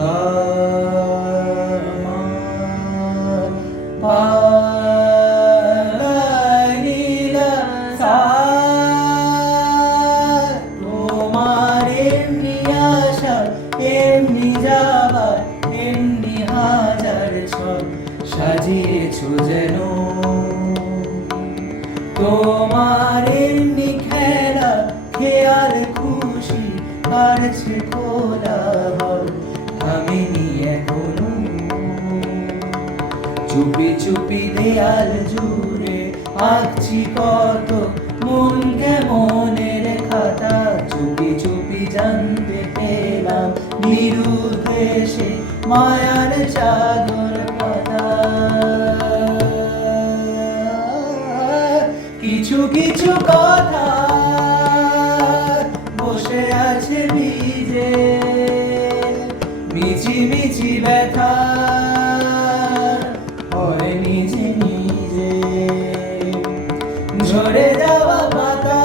আমার পাড়ায় নীলা ছাদ, তোমার এমনি আসা এমনি যাবার এমনি হাজার ছক সাজিয়েছো যেন। তোমার এমনি খেলা খেয়াল খুশি কাটছে কোলাহল থামেনি এখনো। চুপি চুপি দেয়াল জুড়ে আঁকছি কত মন কেমনের খাতা, চুপি চুপি জানতে পেলাম নিরুদ্দেশে মায়ার চাদর পাতা। কিছু কিছু কথা বসে আছে ভিজে, মিছি মিছি ব্যথা হয় নিজে নিজে। ঝরে যাওয়া পাতা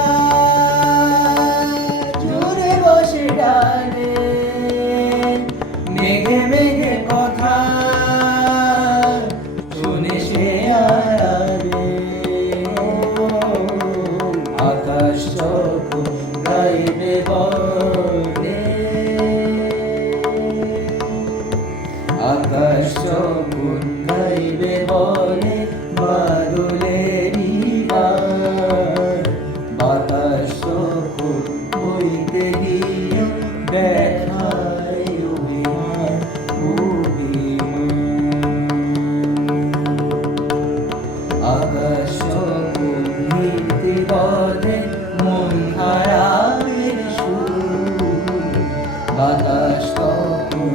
জুড়ে বসে ডালে, মেঘে মেঘে কথা শুনে সে আড়ালে। আকাশ যখন গাইবে বলে, আকাশ যখন গাইবে বলে বাদলেরই গান, বাতাস যখন বইতে গিয়ে দেখায় অভিমান অভিমান। আকাশ যখন নিতে বলে মন খারাপের সুর, বাতাস তখন